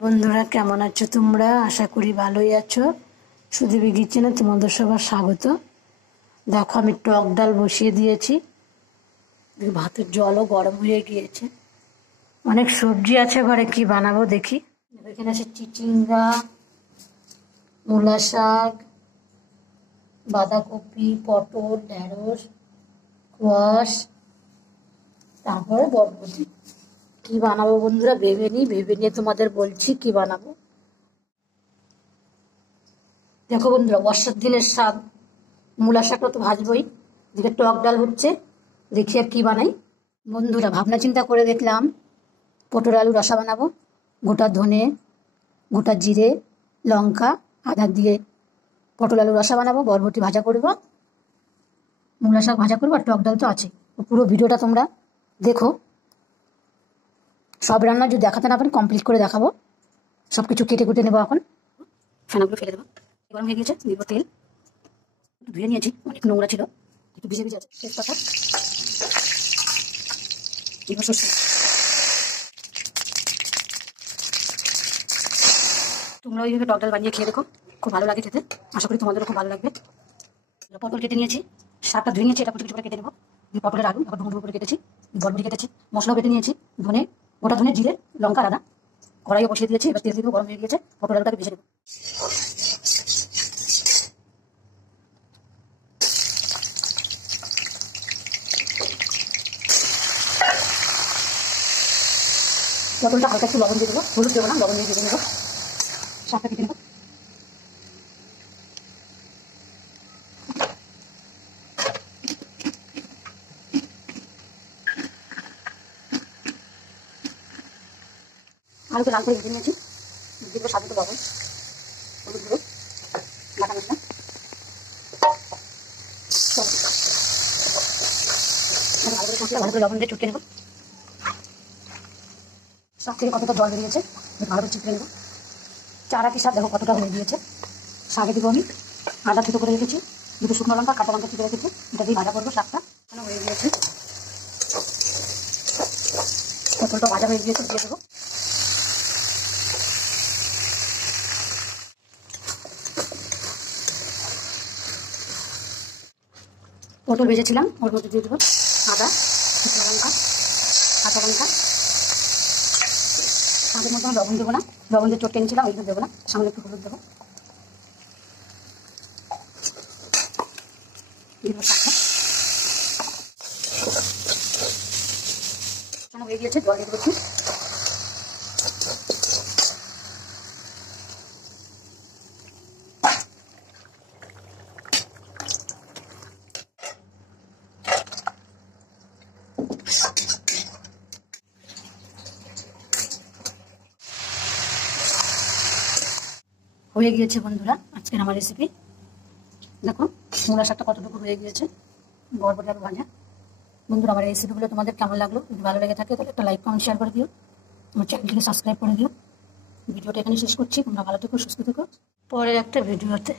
বন্ধুরা কেমন আছো তোমরা? আশা করি ভালোই আছো। সুদীপী কিচেনে তোমাদের সবার স্বাগত। দেখো আমি টক ডাল বসিয়ে দিয়েছি, ভাতের জলও গরম হয়ে গিয়েছে। অনেক সবজি আছে ঘরে, কি বানাবো দেখি। এখানে আছে চিচিঙ্গা, মূলা শাক, বাঁধাকপি, পটল, ঢেঁড়স, কোয়াশ, তারপরে বরবটি। কি বানাবো বন্ধুরা ভেবে নিয়ে তোমাদের বলছি কি বানাবো। দেখো বন্ধুরা, বর্ষার দিনের স্বাদ, মূলা শাকটা তো ভাজবই, দিকে টক ডাল হচ্ছে, দেখি আর কি বানাই। বন্ধুরা ভাবনা চিন্তা করে দেখলাম পটল আলু রসা বানাবো। গোটা ধনে, গোটা জিরে, লঙ্কা, আদা দিয়ে পটল আলু রসা বানাবো। বরবটি ভাজা করব, মূলা শাক ভাজা করবো, আর টক ডাল তো আছে। পুরো ভিডিওটা তোমরা দেখো। সব রান্না যদি দেখাতে না পারি কমপ্লিট করে দেখাবো। সব কিছু কেটে কুটে নেবো। এখন ফেনাগুলো ফেলে দেবো। গরম হয়ে গিয়েছে, দিব তেল। একটু ধুয়ে নিয়েছি, অনেক নোংরা ছিল, একটু ভিজে ভিজে আছে। তেজপাতা, দিব সর্ষে। তোমরা ওইভাবে টক ডাল বানিয়ে খেয়ে দেখো, খুব ভালো লাগে খেতে। আশা করি তোমাদেরও খুব ভালো লাগবে। পটল কেটে নিয়েছি, শাকটা ধুয়ে নিয়েছি, এটা কুচি কুচি করে কেটে নেবো। পটলের আলু এখন ডুমো ডুমো করে কেটেছি, বরবটি কেটেছি, মশলাও কেটে নিয়েছি, ধনে, গোটা ধনে, জিরে, লঙ্কা, আদা। কড়াইও বসিয়ে দিয়েছি, এবার তেল দিব, গরম হয়ে গিয়েছে, পটল আলুটাকে ভেজে নেবো। পটলটা হালকা একটু লবণ দিয়ে দেবো, হলুদ দেবো না, লবণ দিয়ে ভেজে নেবো। শাকটা কেটে নেবো। আলুকে লাল করে ভেজে নিয়েছি, দিয়ে দেবো স্বাদ মতো লবণ, হলুদ দেবো, বাটা মশলা। ভালো করে লবণ দিয়ে চটকে নেবো। শাক থেকে কতটা জল বেরিয়েছে, ভালো করে চিপড়ে নেবো। চারা কি শাক দেখো কতটা হয়ে গিয়েছে। শাকে দিব আমি আদা থেতো করে রেখেছি, দুটো শুকনো লঙ্কা, কাঁচা লঙ্কা থেকে রেখেছি, এটা দিয়ে ভাজা করবো। শাকটা হয়ে গিয়েছে, পটলটা ভাজা হয়ে গিয়েছে, দিয়ে দেবো। পটল ভেজেছিলাম, ওর মধ্যে দিয়ে দেবো আদা, শুকনো লঙ্কা, কাঁচা লঙ্কা। শাকের মধ্যে লবণ দেবো না, লবণ দিয়ে চটকে নিয়েছিলাম, ওই জন্য দেবো না। সামনে একটু হলুদ দেবো, দেবো শাকটা। হয়ে গিয়েছে, জল দিয়ে দেবো। হয়ে গিয়েছে বন্ধুরা আজকের আমার রেসিপি। দেখো মূলা শাকটা কতটুকু হয়ে গিয়েছে, বরবটি আলু ভাজা। বন্ধুরা আমার রেসিপিগুলো তোমাদের কেমন লাগলো? যদি ভালো লেগে থাকে তাহলে একটা লাইক কমেন্ট শেয়ার করে দিও, আমার চ্যানেলটিকে সাবস্ক্রাইব করে দিও। ভিডিওটা এখানে শেষ করছি। তোমরা ভালো থেকো, সুস্থ থেকো। পরের একটা ভিডিওতে